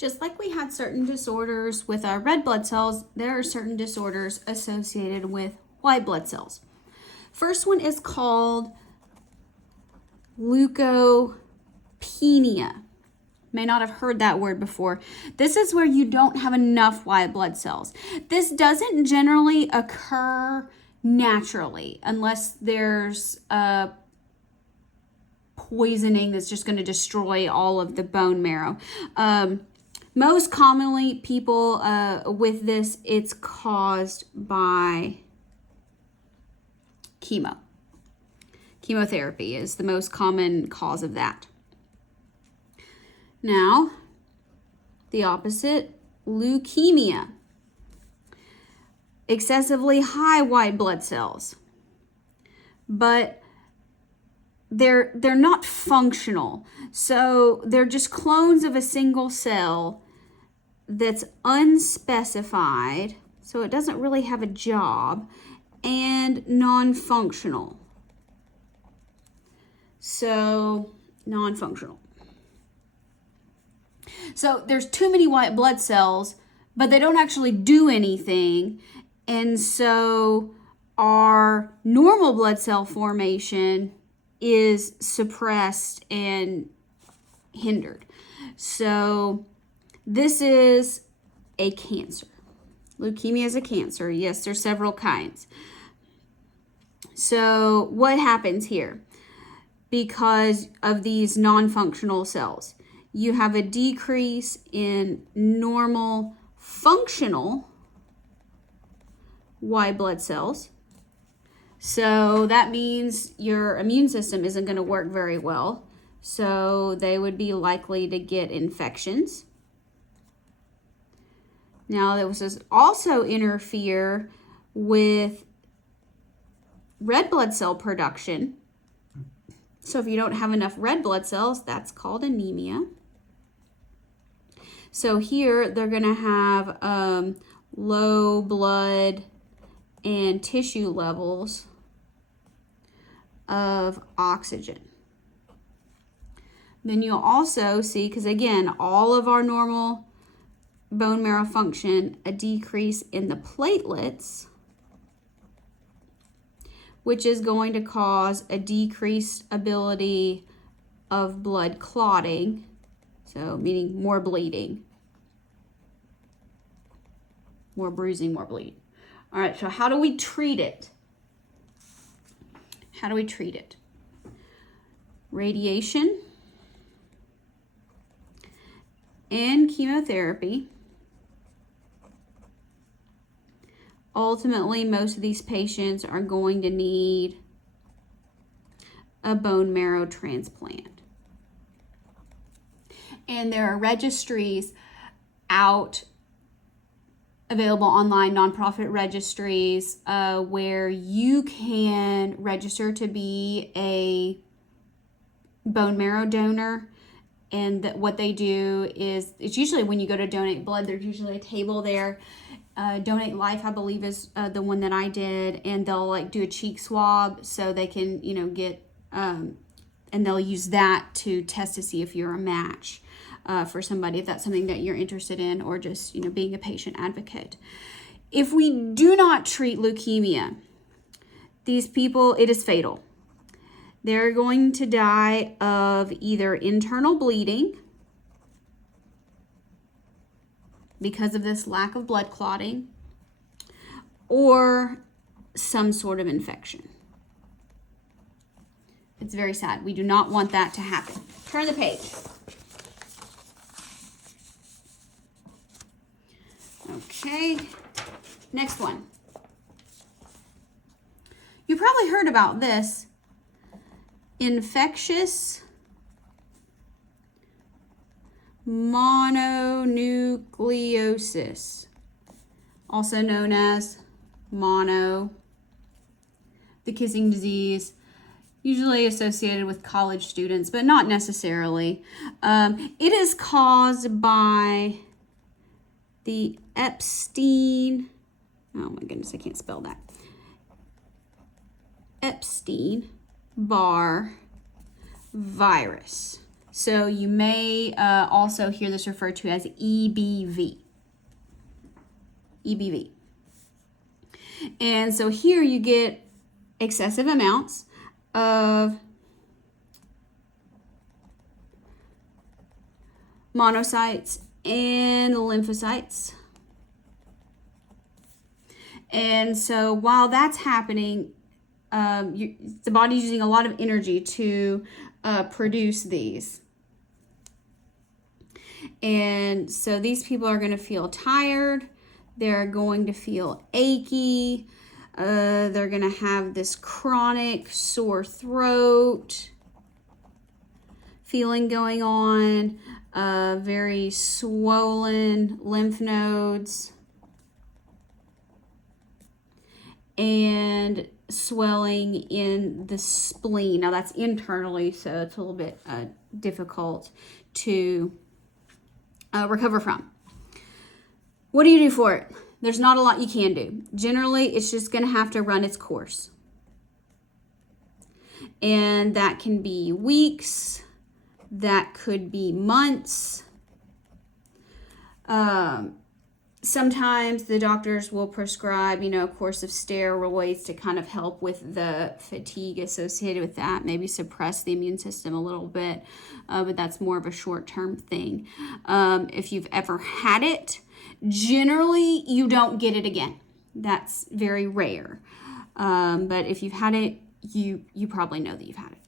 Just like we had certain disorders with our red blood cells, there are certain disorders associated with white blood cells. First one is called leukopenia. May not have heard that word before. This is where you don't have enough white blood cells. This doesn't generally occur naturally unless there's a poisoning that's just going to destroy all of the bone marrow. Most commonly, people with this, it's caused by chemotherapy is the most common cause of that. Now, the opposite, leukemia. Excessively high white blood cells. But they're not functional. So they're just clones of a single cell that's unspecified. So it doesn't really have a job, and non-functional. So non-functional. So there's too many white blood cells, but they don't actually do anything. And so our normal blood cell formation is suppressed and hindered. So this is a cancer. Leukemia is a cancer. Yes, there's several kinds. So what happens here? Because of these non-functional cells, you have a decrease in normal functional white blood cells. So that means your immune system isn't going to work very well. So they would be likely to get infections. Now, this does also interfere with red blood cell production. So if you don't have enough red blood cells, that's called anemia. So here they're going to have low blood and tissue levels of oxygen. Then you'll also see, because again, all of our normal bone marrow function, a decrease in the platelets, which is going to cause a decreased ability of blood clotting, so meaning more bleeding, more bruising, more bleeding. All right, so how do we treat it? How do we treat it? Radiation and chemotherapy. Ultimately, most of these patients are going to need a bone marrow transplant. And there are registries out available online, nonprofit registries, where you can register to be a bone marrow donor. And what they do is, it's usually when you go to donate blood, there's usually a table there. Donate Life, I believe, is the one that I did, and they'll like do a cheek swab so they can, get, and they'll use that to test to see if you're a match for somebody, if that's something that you're interested in, or just, being a patient advocate. If we do not treat leukemia, these people, it is fatal. They're going to die of either internal bleeding because of this lack of blood clotting, or some sort of infection. It's very sad. We do not want that to happen. Turn the page. Okay, next one. You probably heard about this. Infectious mononucleosis, also known as mono, the kissing disease, usually associated with college students, but not necessarily. It is caused by the oh my goodness, I can't spell that. Epstein-Barr virus. So you may also hear this referred to as EBV. EBV. And so here you get excessive amounts of monocytes and lymphocytes. And so while that's happening, the body's using a lot of energy to produce these. And so these people are going to feel tired. They're going to feel achy. They're going to have this chronic sore throat feeling going on, very swollen lymph nodes, and swelling in the spleen. Now that's internally, so it's a little bit difficult to recover from. What do you do for it? There's not a lot you can do. Generally, it's just going to have to run its course. And that can be weeks. That could be months. Sometimes the doctors will prescribe, a course of steroids to kind of help with the fatigue associated with that, maybe suppress the immune system a little bit, but that's more of a short-term thing. If you've ever had it, generally you don't get it again. That's very rare. But if you've had it, you probably know that you've had it.